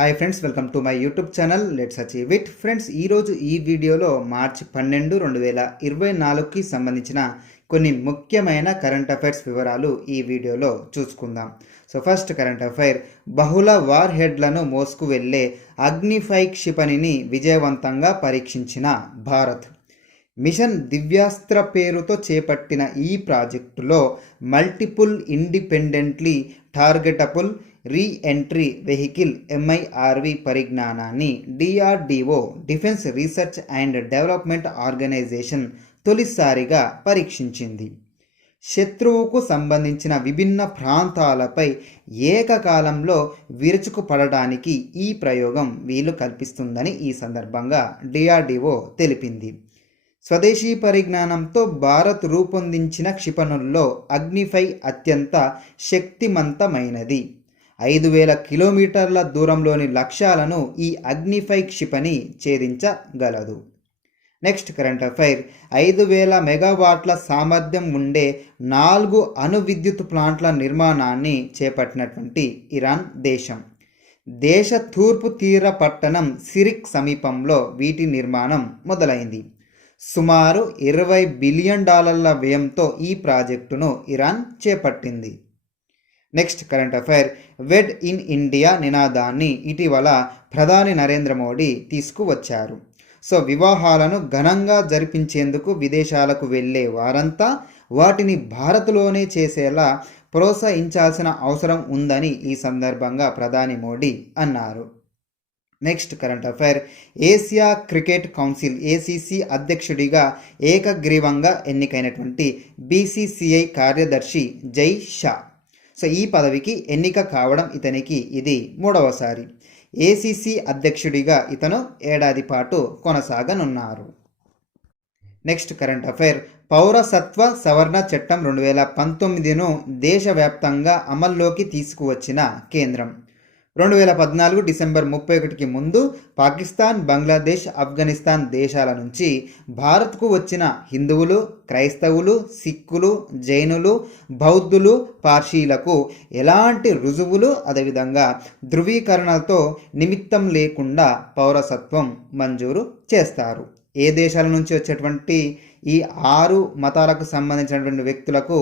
Hi friends, welcome to my YouTube channel let's achieve it. Friends, ఈరోజు ఈ వీడియోలో మార్చి 12, 2024కి సంబంధించిన కొన్ని ముఖ్యమైన కరెంట్ అఫైర్స్ వివరాలు ఈ వీడియోలో చూసుకుందాం. సో ఫస్ట్ కరెంట్ అఫైర్, బహుళ వార్ హెడ్లను మోసుకు వెళ్లే అగ్నిఫై క్షిపణిని విజయవంతంగా పరీక్షించిన భారత్. మిషన్ దివ్యాస్త్ర పేరుతో చేపట్టిన ఈ ప్రాజెక్టులో multiple independently targetable reentry vehicle MIRV పరిజ్ఞానాన్ని DRDO defence research and development organisation తొలిసారిగా పరీక్షించింది. శత్రువుకు సంబంధించిన విభిన్న ప్రాంతాలపై ఏకకాలంలో విరుచుకుపడడానికి ఈ ప్రయోగం వీలు కల్పిస్తుందని ఈ సందర్భంగా DRDO తెలిపింది. స్వదేశీ పరిజ్ఞానంతో భారత్ రూపొందించిన క్షిపణుల్లో అగ్నిఫై అత్యంత శక్తిమంతమైనది. 5,000 కిలోమీటర్ల దూరంలోని లక్ష్యాలను ఈ అగ్నిఫై క్షిపణి ఛేదించగలదు. నెక్స్ట్ కరెంట్ అఫైర్, 5,000 మెగావాట్ల సామర్థ్యం ఉండే 4 అణు విద్యుత్ ప్లాంట్ల నిర్మాణాన్ని చేపట్టినటువంటి ఇరాన్ దేశం. దేశ తూర్పు తీర పట్టణం సిరిక్ సమీపంలో వీటి నిర్మాణం మొదలైంది. సుమారు $20 బిలియన్ వ్యయంతో ఈ ప్రాజెక్టును ఇరాన్ చేపట్టింది. నెక్స్ట్ కరెంట్ అఫైర్, వెడ్ ఇన్ ఇండియా నినాదాన్ని ఇటీవల ప్రధాని నరేంద్ర మోడీ తీసుకువచ్చారు. సో వివాహాలను ఘనంగా జరిపించేందుకు విదేశాలకు వెళ్ళే వారంతా వాటిని భారత్లోనే చేసేలా ప్రోత్సహించాల్సిన అవసరం ఉందని ఈ సందర్భంగా ప్రధాని మోడీ అన్నారు. Next current affair, Asia cricket council ACC అధ్యక్షుడిగా ఏకగ్రీవంగా ఎన్నికైనటువంటి BCCI కార్యదర్శి జై షా. సో ఈ పదవికి ఎన్నిక కావడం ఇతనికి ఇది 3వసారి. ACC అధ్యక్షుడిగా ఇతను ఏడాది పాటు కొనసాగనున్నారు. నెక్స్ట్ కరెంట్ అఫైర్, పౌరసత్వ సవరణ చట్టం 2019ను దేశవ్యాప్తంగా అమల్లోకి తీసుకువచ్చిన కేంద్రం. 2014 డిసెంబర్ 31కి ముందు పాకిస్తాన్, బంగ్లాదేశ్, ఆఫ్ఘనిస్తాన్ దేశాల నుంచి భారత్కు వచ్చిన హిందువులు, క్రైస్తవులు, సిక్కులు, జైనులు, బౌద్ధులు, పార్సీలకు ఎలాంటి రుజువులు అదేవిధంగా ధృవీకరణలతో నిమిత్తం లేకుండా పౌరసత్వం మంజూరు చేస్తారు. ఏ దేశాల నుంచి వచ్చేటువంటి ఈ 6 మతాలకు సంబంధించినటువంటి వ్యక్తులకు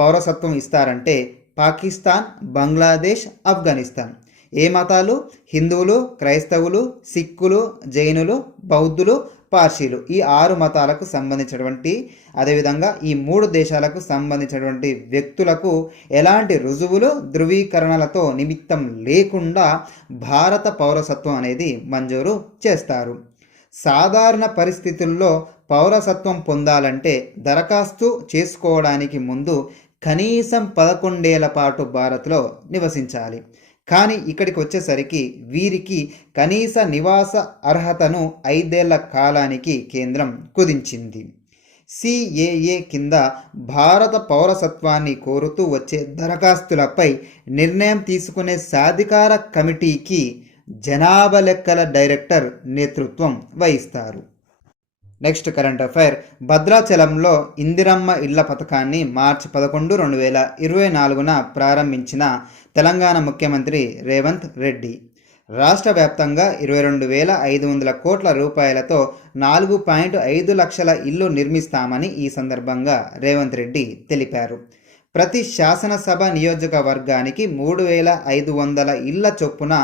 పౌరసత్వం ఇస్తారంటే పాకిస్తాన్, బంగ్లాదేశ్, ఆఫ్ఘనిస్తాన్. ఏ మతాలు? హిందువులు, క్రైస్తవులు, సిక్కులు, జైనులు, బౌద్ధులు, పార్సీలు. ఈ 6 మతాలకు సంబంధించినటువంటి అదేవిధంగా ఈ 3 దేశాలకు సంబంధించినటువంటి వ్యక్తులకు ఎలాంటి రుజువులు, ధృవీకరణలతో నిమిత్తం లేకుండా భారత పౌరసత్వం అనేది మంజూరు చేస్తారు. సాధారణ పరిస్థితుల్లో పౌరసత్వం పొందాలంటే దరఖాస్తు చేసుకోవడానికి ముందు కనీసం 11 ఏళ్ల పాటు భారత్లో నివసించాలి. కానీ ఇక్కడికి వచ్చేసరికి వీరికి కనీస నివాస అర్హతను 5 ఏళ్ల కాలానికి కేంద్రం కుదించింది. CAA కింద భారత పౌరసత్వాన్ని కోరుతూ వచ్చే దరఖాస్తులపై నిర్ణయం తీసుకునే సాధికార కమిటీకి జనాభా లెక్కల డైరెక్టర్ నేతృత్వం వహిస్తారు. నెక్స్ట్ కరెంట్ అఫైర్, భద్రాచలంలో ఇందిరమ్మ ఇళ్ల పథకాన్ని మార్చి 11, 2024న ప్రారంభించిన తెలంగాణ ముఖ్యమంత్రి రేవంత్ రెడ్డి. రాష్ట్ర వ్యాప్తంగా 22,500 కోట్ల రూపాయలతో 4.5 లక్షల ఇల్లు నిర్మిస్తామని ఈ సందర్భంగా రేవంత్ రెడ్డి తెలిపారు. ప్రతి శాసనసభ నియోజకవర్గానికి 3,500 ఇళ్ల చొప్పున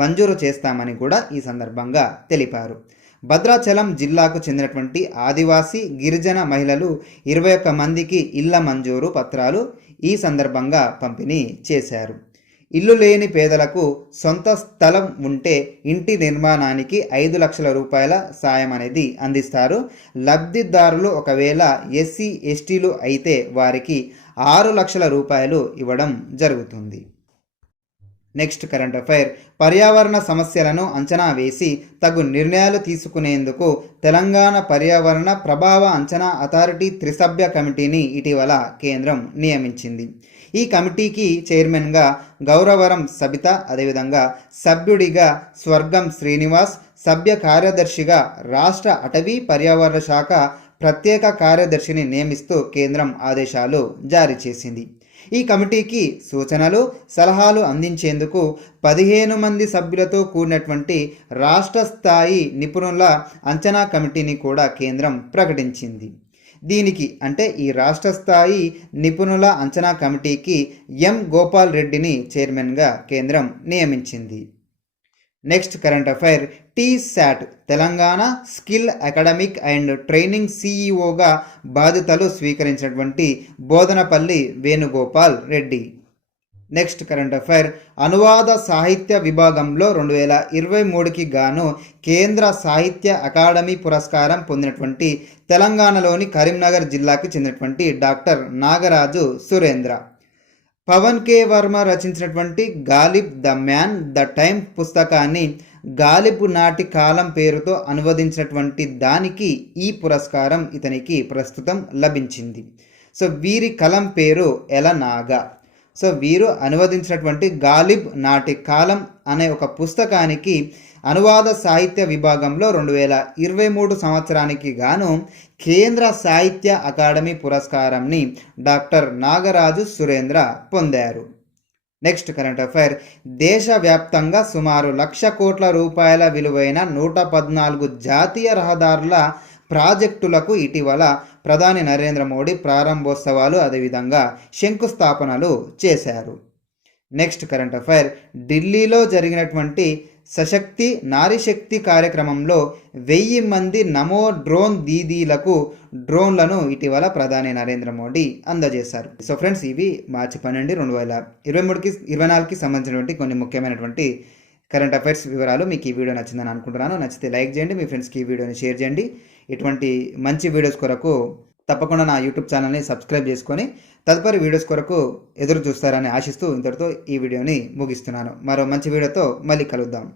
మంజూరు చేస్తామని కూడా ఈ సందర్భంగా తెలిపారు. భద్రాచలం జిల్లాకు చెందినటువంటి ఆదివాసీ, గిరిజన మహిళలు 21 మందికి ఇళ్ల మంజూరు పత్రాలు ఈ సందర్భంగా పంపిణీ చేశారు. ఇల్లు లేని పేదలకు సొంత స్థలం ఉంటే ఇంటి నిర్మాణానికి 5 లక్షల రూపాయల సాయం అనేది అందిస్తారు. లబ్ధిదారులు ఒకవేళ SC, STలు అయితే వారికి 6 లక్షల రూపాయలు ఇవ్వడం జరుగుతుంది. నెక్స్ట్ కరెంట్ అఫైర్, పర్యావరణ సమస్యలను అంచనా వేసి తగు నిర్ణయాలు తీసుకునేందుకు తెలంగాణ పర్యావరణ ప్రభావ అంచనా అథారిటీ త్రిసభ్య కమిటీని ఇటీవల కేంద్రం నియమించింది. ఈ కమిటీకి చైర్మన్గా గౌరవరం సబిత, అదేవిధంగా సభ్యుడిగా స్వర్గం శ్రీనివాస్, సభ్య కార్యదర్శిగా రాష్ట్ర అటవీ పర్యావరణ శాఖ ప్రత్యేక కార్యదర్శిని నియమిస్తూ కేంద్రం ఆదేశాలు జారీ చేసింది. ఈ కమిటీకి సూచనలు సలహాలు అందించేందుకు 15 మంది సభ్యులతో కూడినటువంటి రాష్ట్ర స్థాయి నిపుణుల అంచనా కమిటీని కూడా కేంద్రం ప్రకటించింది. దీనికి అంటే ఈ రాష్ట్ర స్థాయి నిపుణుల అంచనా కమిటీకి ఎం గోపాల్ రెడ్డిని చైర్మన్గా కేంద్రం నియమించింది. Next current affair, TSAT Telangana skill academic and training సిఇఓగా బాధ్యతలు స్వీకరించినటువంటి Bodhanapalli Venugopal Reddy. Next current affair, అనువాద సాహిత్య విభాగంలో 2023కి గాను కేంద్ర సాహిత్య అకాడమీ పురస్కారం పొందినటువంటి తెలంగాణలోని కరీంనగర్ జిల్లాకు చెందినటువంటి డాక్టర్ నాగరాజు సురేంద్ర. పవన్ కే వర్మ రచించినటువంటి Ghalib the man the time పుస్తకాన్ని గాలిబ్ నాటి కాలం పేరుతో అనువదించినటువంటి దానికి ఈ పురస్కారం ఇతనికి ప్రస్తుతం లభించింది. సో వీరి కలం పేరు ఎలనాగా. సో వీరు అనువదించినటువంటి గాలిబ్ నాటి కాలం అనే ఒక పుస్తకానికి అనువాద సాహిత్య విభాగంలో 2023 సంవత్సరానికి గాను కేంద్ర సాహిత్య అకాడమీ పురస్కారంని డాక్టర్ నాగరాజు సురేంద్ర పొందారు. నెక్స్ట్ కరెంట్ అఫైర్, దేశవ్యాప్తంగా సుమారు 1,00,000 కోట్ల రూపాయల విలువైన 114 జాతీయ రహదారుల ప్రాజెక్టులకు ఇటీవల ప్రధాని నరేంద్ర మోడీ ప్రారంభోత్సవాలు అదేవిధంగా శంకుస్థాపనలు చేశారు. నెక్స్ట్ కరెంట్ అఫైర్, ఢిల్లీలో జరిగినటువంటి సశక్తి నారీశక్తి కార్యక్రమంలో 1000 మంది నమో డ్రోన్ దీదీలకు డ్రోన్లను ఇటీవల ప్రధాని నరేంద్ర మోడీ అందజేశారు. సో ఫ్రెండ్స్, ఇవి మార్చి 12, 2023-24కి సంబంధించినటువంటి కొన్ని ముఖ్యమైనటువంటి కరెంట్ అఫైర్స్ వివరాలు. మీకు ఈ వీడియో నచ్చిందని అనుకుంటున్నాను. నచ్చితే లైక్ చేయండి, మీ ఫ్రెండ్స్కి ఈ వీడియోని షేర్ చేయండి. ఇటువంటి మంచి వీడియోస్ కొరకు తప్పకుండా నా యూట్యూబ్ ఛానల్ని సబ్స్క్రైబ్ చేసుకొని తదుపరి వీడియోస్ కొరకు ఎదురు చూస్తారని ఆశిస్తూ ఇంతటితో ఈ వీడియోని ముగిస్తున్నాను. మరో మంచి వీడియోతో మళ్ళీ కలుద్దాం.